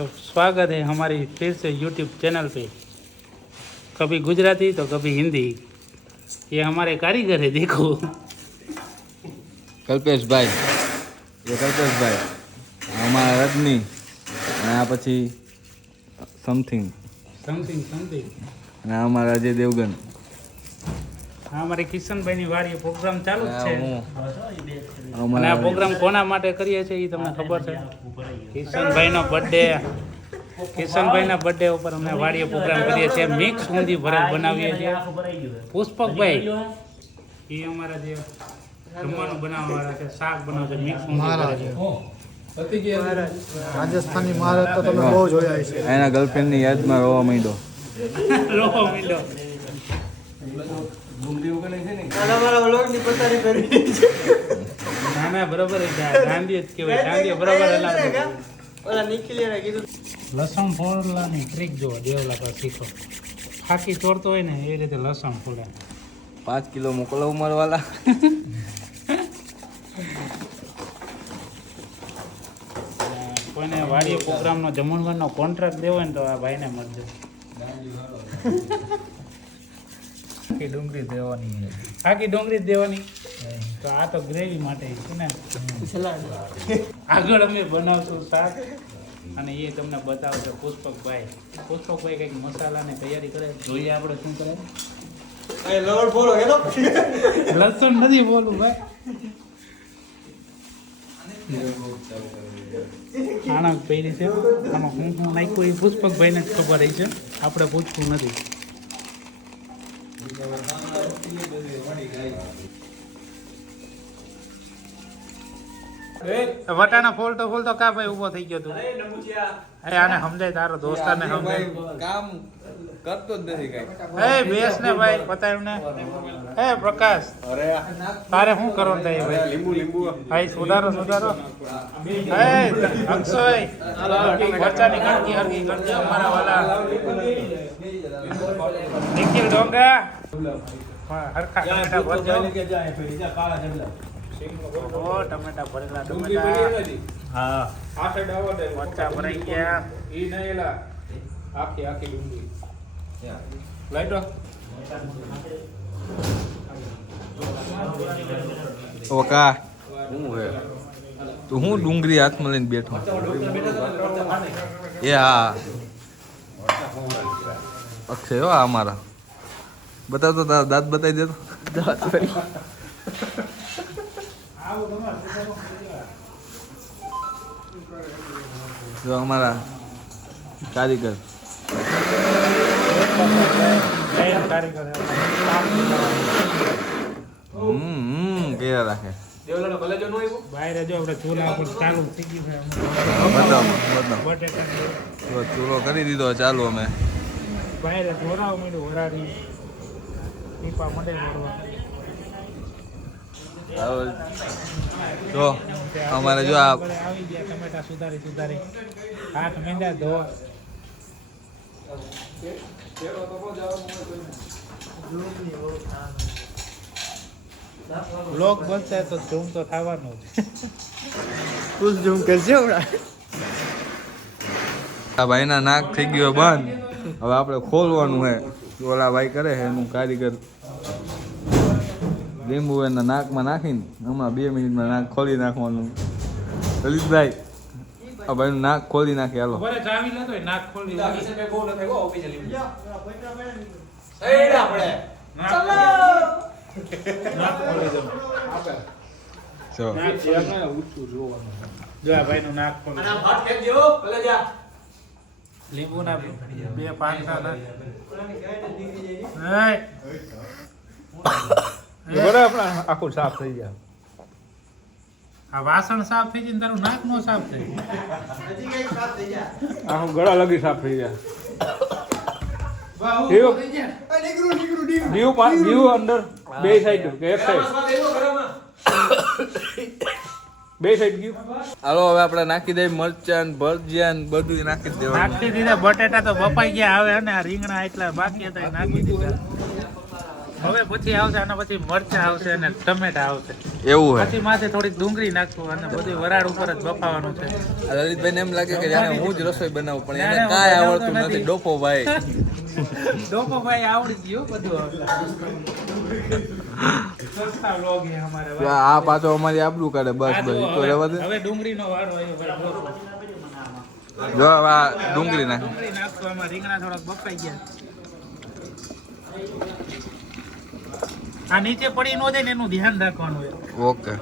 तो स्वागत है हमारी फिर से यूट्यूब चैनल पे। कभी गुजराती तो कभी हिंदी। ये हमारे कारीगर है, देखो કલ્પેશ ભાઈ, એ કલ્પેશ ભાઈ અમારા રજની અને આ પછી સમથિંગ समथिंग समथिंग અને અમારા અજય દેવગન. हाँ, हमारे किशनभाई ની વાડીએ પ્રોગ્રામ ચાલુ જ છે અને આ અમારા પ્રોગ્રામ કોના માટે કરીએ છીએ એ તમને ખબર છે? કિશનભાઈનો બર્થડે, કિશનભાઈના બર્થડે ઉપર અમે વાડીએ પ્રોગ્રામ કરીએ છીએ. મિક્સ ઊંધી ભરેલ બનાવીએ છીએ. પુષ્પકભાઈ એ અમારા જે જમવાનું બનાવવાવાળા છે, શાક બનાવે છે, મિક્સ ઊંધી ભરેલ. રાજસ્થાની મહારાજ તો તમે બહુ જોયા છે. એના ગર્લફ્રેન્ડની યાદમાં રોવા માંડ્યો. રોહો મીંડો. ના ના, બરોબર જ છે. ગાંધી જ કહેવાય, ગાંધી બરોબર હલાવે. લસણ ફોડલાની ટ્રીક જો દેવલા પર શીખો. ફાકી ચોરતો હોય ને એ રીતે લસણ ફોડે. 5 કિલો મોકલો ઉમરવાલા. કોઈને વાડીએ પ્રોગ્રામનો જમણવારનો કોન્ટ્રાક્ટ દેવો ને તો આ ભાઈને મળજો. કે ડુંગળી દેવાની. આખી ડુંગળી જ દેવાની. તો આ તો ગ્રેવી માટે છે ને. આગળ અમે બનાવશું શાક અને એ તમને બતાવશે પુષ્પકભાઈ. પુષ્પકભાઈ કંઈક મસાલાની તૈયારી કરે, જોઈએ આપણે શું કરે. લસણ નથી બોલું ભાઈ. આના પહેરી છે, આમાં હું નાખ્યું એ પુષ્પકભાઈને જ ખબર છે, આપણે પૂછવું નથી. વટાણા ફોલતો ફોલતો કા ભાઈ ઊભો થઈ ગયો તું? અરે આને સમજાય, તારો દોસ્તારને સમજાય. કામ કરતો જ નથી કઈ. એ બેસ ને ભાઈ, પતાવ્યું ને. એ પ્રકાશ, તારે શું કરવાનું થાય ભાઈ? લીંબુ ભાઈ સુધારો સુધારો. એ અક્ષય, મરચાની કણકી હરકી કરજો અમારા વાલા. નિખિલ ડોંગા, હરખા ટમેટા ભરજો. ઓ ટમેટા ભરેલા ટમેટા. હા, મરચા ભરાઈ ગયા. ઓકા હું હે તો હું ડુંગળી હાથમાં લઈને બેઠો. એ હા, અક્ષય હો અમારા. બતાવતો તારા દાંત બતાવી દેતો. જો અમારા કારીગર. કેરા રાખે. બહાર જો આપણે ચૂલા ઉપર ચાલુ થઈ ગયું છે. બતાવો. બટેટા જો ચૂલો કરી દીધો ચાલુ અમે. બહાર ઢોરાવ માંડ્યું, વરાડી પીપા મંડે મારવા. જો અમારે જો આ આવી ગયા ટમેટા સુધારી હાથ મેંદા ધો. બ્લોગ બનશે તો ઝૂમ તો થવાનું જ. ફૂલ ઝૂમ કરશે આ ભાઈના નાક થઈ ગયો બંધ. હવે આપણે ખોલવાનું છે. ઓલા ભાઈ કરે છે એનું કારીગર. લીંબુ એના નાકમાં નાખીને હમણાં 2 મિનિટમાં નાક ખોલી નાખવાનું. લલિતભાઈ, આ ભાઈનું નાક ખોલી નાખી. હાલો બરે ચાવી લેતો નાક ખોલી. જો જો આ ભાઈનું નાક ખોલી. લીંબુના 2 પાંખા આખું સાફ થઈ જાય. આ વાસણ સાફ થઈ જાય ને તારું નાક નો સાફ થાય. આખું ગળા લગી સાફ થઈ જાય. દીવ અંદર 2 સાઈડ કે એક સાઈડ 2 સાઈડ ગયું. હાલો હવે આપણે નાખી દઈએ મરચાં ભરજિયા બધું નાખી દેવાનું. નાખી દીધા. બટેટા તો બપાઈ ગયા. હવે ને આ રીંગણા એટલા બાકી હતા એ નાખી દીધા. હવે પછી આવશે આના પછી મરચા આવશે અને ટમેટા આવશે. એવું હે પછી માથે થોડીક ડુંગળી નાખવું અને બધું વરાળ ઉપર જ બફાવાનું છે. લલિતભાઈને એમ લાગે કે જાણે હું જ રસોઈ બનાવું પણ એને કાંઈ આવડતું નથી. ડોફો ભાઈ ડોકો ભાઈ આવડી ગયું બધું આવશે. સસ્તા વ્લોગ હે અમારે. આ પાછો અમારી આબરૂ કાઢે બસ બસ તો રહેવા દે. હવે ડુંગળીનો વારો આવ્યો ભાઈ. જો હવે આ ડુંગળી નાખ. ડુંગળી નાખતો એમાં રીંગણા થોડાક બફાઈ ગયા. આ નીચે પડી ન જાય ને એનું ધ્યાન રાખવાનું હોય. ઓકે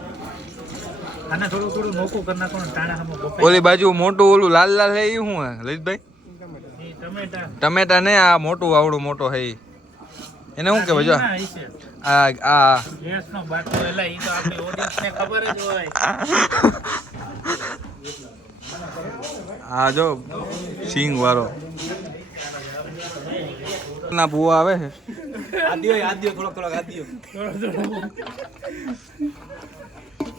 આને થોડું થોડું નોખું કરી નાખવાનું ટાણામાં બફાઈ. ઓલી બાજુ મોટું ઓલું લાલ લાલ હે એ શું હે લલિતભાઈ? એ ટમેટા ટમેટા ને આ મોટું આવડું મોટો હે ઈ. એને શું કહેવાય? જો રીંગણા હશે. આ ગેસનો બાટલો એલા ઈ તો આપણી ઓડિયન્સને ખબર જ હોય. આ જો સિંગ વાળો ના ભૂવા આવે છે.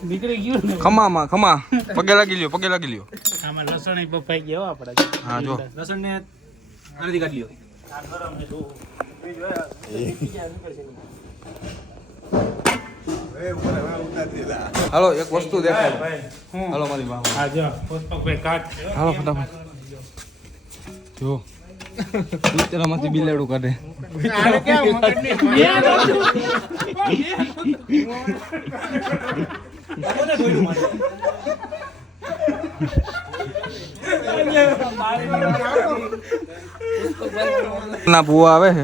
નીકળી ગયું ને. ખમામાં ખમા પગે લાગી લ્યો પગે લાગી લ્યો. આમાં લસણ બફાઈ ગયા હો આપડા. હા જો લસણ ને આનાથી કાઢી લ્યો. આ ગરમ છે જો. હાલો એક વસ્તુ દેખાય. ભાઈ હું હાલો મારી માં આ જો પુષ્પકભાઈ કાટ. હાલો ફટાફટ જો પિક્ચરમાંથી બિલાડું કાઢે. આને કેમ મગજની ના ભૂવા આવે છે.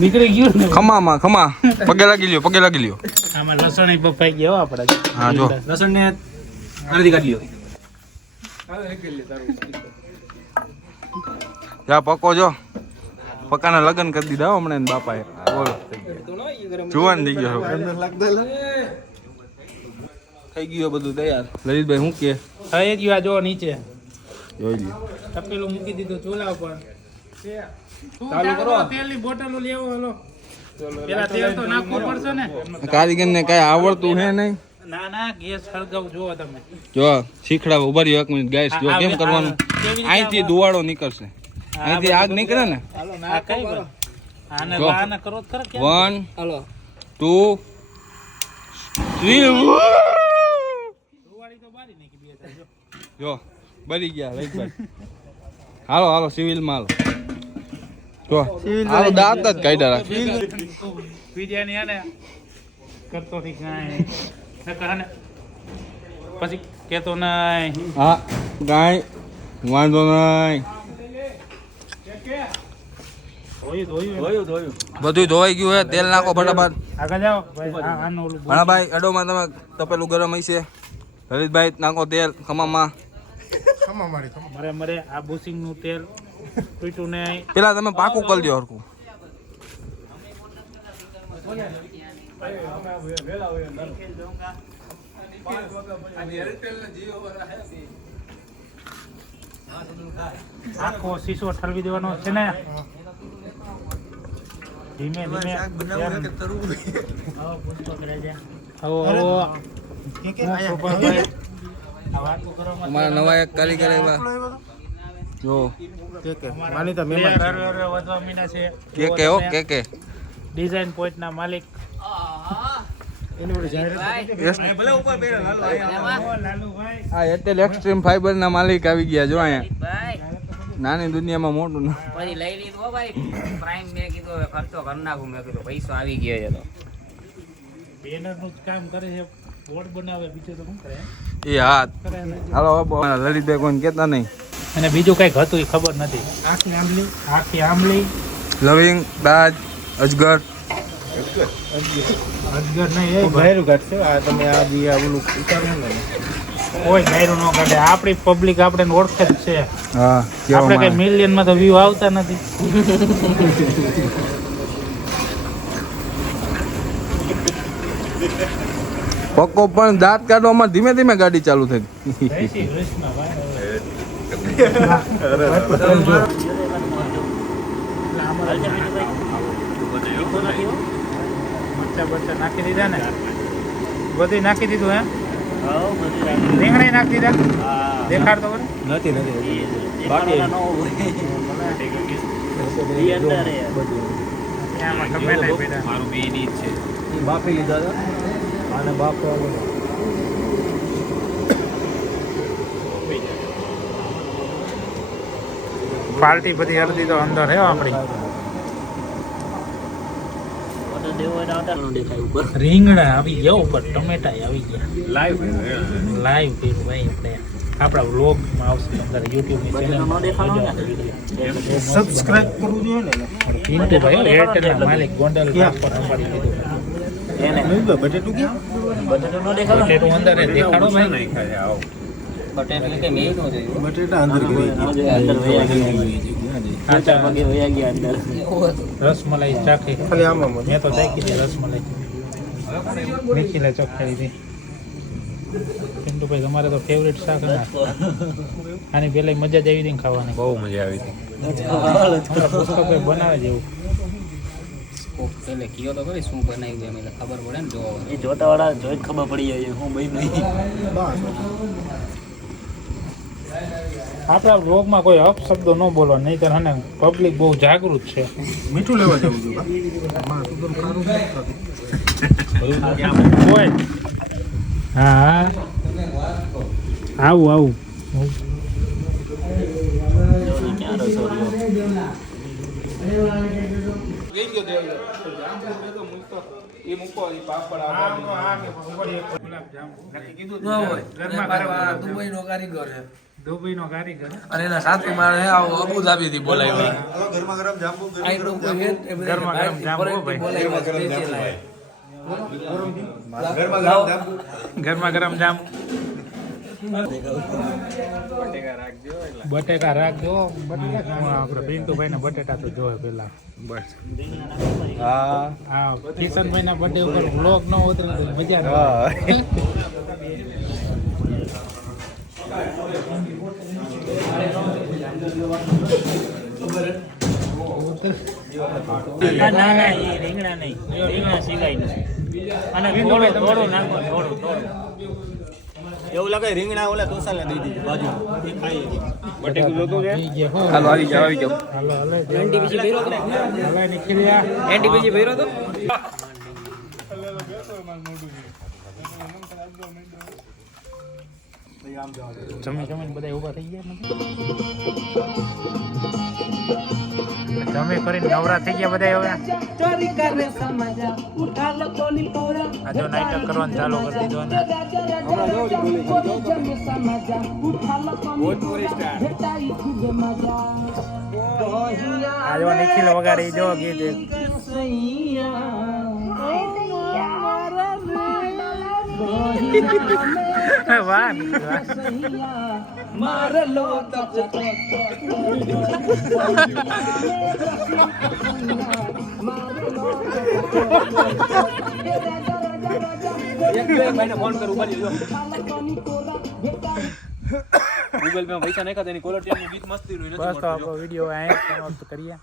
નીકળી ગયું ને. ખમામાં ખમા પગે લાગી લ્યો પગે લાગી લ્યો. આમાં લસણ બફાઈ ગયા હો આપડા. હા જો લસણ ને આનાથી કાઢી લ્યો. જા પકો જો પકાના લગ્ન કરી દીધા હો હમણાં એના બાપાએ. બોલો જુવાન થઈ ગયો થઈ ગયું બધું તૈયાર. લલિતભાઈ શું કે થઈ ગયું આ જો નીચે જોઈ લ્યો. તપેલું મૂકી દીધું ચૂલા ઉપર. ચાલુ કરો. તેલની બોટલો લેવો હલો. પેલા તેલ તો નાખવું પડશે ને. કારીગર ને કઈ આવડતું હે નહીં. ના ના ગેસ સળગાવ જુઓ તમે. જો શીખડાવ ઉભા રહ્યો 1 મિનિટ ગાઈસ જો કેમ કરવાનું. અહીંથી ધુવાડો નીકળશે અહીંથી આગ નીકળે ને. આ કઈ વાત? આને જો. આને કરો તો ખરા કેમ? 1 હાલો 2 3 રૂવાડી તો બારી નાખી બે હજાર, જો. જો બરી ગયા લલિતભાઈ. હાલો હાલો સિવિલમાં હાલો જો હાલો દાંત જ કાઢ્યા રાખે. બીજાની આને કરતો થી કાંઈ નકર આને પછી કેતો નહીં. હા કાંઈ વાંધો નહીં. ધોયું. બધું ધોવાઈ ગયું હે. તેલ નાખો ફટાફટ. આગળ જાઓ ભાઈ. આનું ઓલું ભાણાભાઈ અડોમાં તમે તપેલું ગરમ હશે. લલિતભાઈ નાખો તેલ ખમામાં. મરે મરે આ બુશિંગ નું તેલ તૂટ્યું નહીં. પેલા તમે પાકું કરી દો હરખું. આખો શીશો ઠલવી દેવાનો છે ને. ધીમે ધીમે અમારા નવા એક કારીગર આવ્યા જો કે હો કે ડિઝાઇન પોઈન્ટ ના માલિક આ એટેલ એક્સ્ટ્રીમ ફાઈબર ના માલિક આવી ગયા જો અહીંયા. નાની દુનિયામાં મોટું ના. પછી લઈ લીધું હો ભાઈ પ્રાઇમ. મેં કીધું હવે ખર્ચો કરી નાખું. મેં કીધું પૈસો આવી ગયો છે તો બેનર નું જ કામ કરે છે. બોર્ડ બનાવે બીજું તો શું કરે? એ હાથ હાલો લલિતભાઈ કોઈને કહેતા નહીં. અને બીજું કઈક હતું એ ખબર નથી. આખી આંબલી લવિંગ દાજ અજગર અજગર નહીં એ ઘાયરું કાઢશે. આ તમે આ બી આ ઓલું ઉતારવું ને કોઈ ઘાયરું ન કાઢે. આપણી પબ્લિક આપણે ઓળખે જ છે. હા આપણે કઈ મિલિયન માં તો વ્યૂ આવતા નથી. પક્કો પણ દાંત કાઢવામાં ધીમે ધીમે ગાડી ચાલુ થઈ. જય શ્રી કૃષ્ણ ભાઈ. મરચા બરચા નાખી દીધા ને. બધી નાખી દીધું હે. રીંગણા નાખી દીધા દેખાડતો મને નથી બાકી આમાં ટમેટા પેડા મારું બે ની છે બાફી લીધા હતા અને બાફવા પાર્ટી બધી અડધી તો અંદર હે આપણી રીંગણા આવી ગયા ઉપર ટમેટા આવી ગયા લાઈવ કર્યું ભાઈ આપણે આપણા વ્લોગમાં આવશે અંદર યુટ્યુબ ની ચેનલ સબસ્ક્રાઇબ કરવું જોઈએ ને પિન્ટુ ભાઈ એરટેલના માલિક ગોંડલ પર સંભાળી લીધું બટેટું ક્યાં બટેટું અંદર હે દેખાડો ભાઈ બટેટા અંદર રસમલાઈ ચાખી ખાલી આમાં મેં તો ચાખી હતી રસમલાઈ નીચીલે ચોખ્ખાઈ હતી પિન્ટુભાઈ તમારે તો ફેવરેટ શાક ને આની પેલા મજા જ આવી હતી ને ખાવાની બહુ મજા આવી હતી પુષ્પકભાઈ બનાવે જેવું એટલે કયો તો ખરી શું બનાવ્યું એમ એટલે ખબર પડે ને જોવા એ જોતા વાળા જોઈ જ ખબર પડી જાય હું ભાઈ નહીં આપણા વ્લોગમાં કોઈ અપશબ્દો ન બોલવા નહીં તો અને પબ્લિક બહુ જાગૃત છે મીઠું લેવા જવું છું કોઈ હા આવું ક્યાં રસો રહ્યો દુબઈનો કારીગર અને એના સાથે મારે આવો અબુધાબી થી બોલાવ્યો ગરમા ગરમ જાંબુ ગરમા ગરમ જાંબુ ભાઈ ગરમા ગરમ જાંબુ બટેકા રાખજો આપણે પિન્ટુભાઈ ના બટેટા તો જોવે પેલા બસ હા કિશનભાઈ ના બર્થડે ઉપર વ્લોગ ન ઉતરે તો મજા આવે ના એ રીંગણા નહીં રીંગણા સિવાય નથી અને થોડું નાખો થોડું એવું લાગે રીંગણા ઓલા તોસાલે દઈ દીધું બાજુ એ ખાઈ બટેકું જોતું છે હાલો આવી જાવ હાલો હાલે એનટીપીસી ભર્યો તો હાલે નીકળ્યા એનટીપીસી ભર્યો તો જમીને બધા ઊભા થઈ ગયા જમી કરીને નવરા થઈ ગયા બધા હવે આ જો નાટક કરવાનું ચાલુ કરી દીધું ને આ જો નિખિલ વગાડી જો ગીત વાહ ગૂગલ પે પૈસા નાખ્યા તેની કોલર ટ્યુન ગીત મસ્તી નું બસ તો આપણો વિડીયો અહીંયા સમાપ્ત કરીએ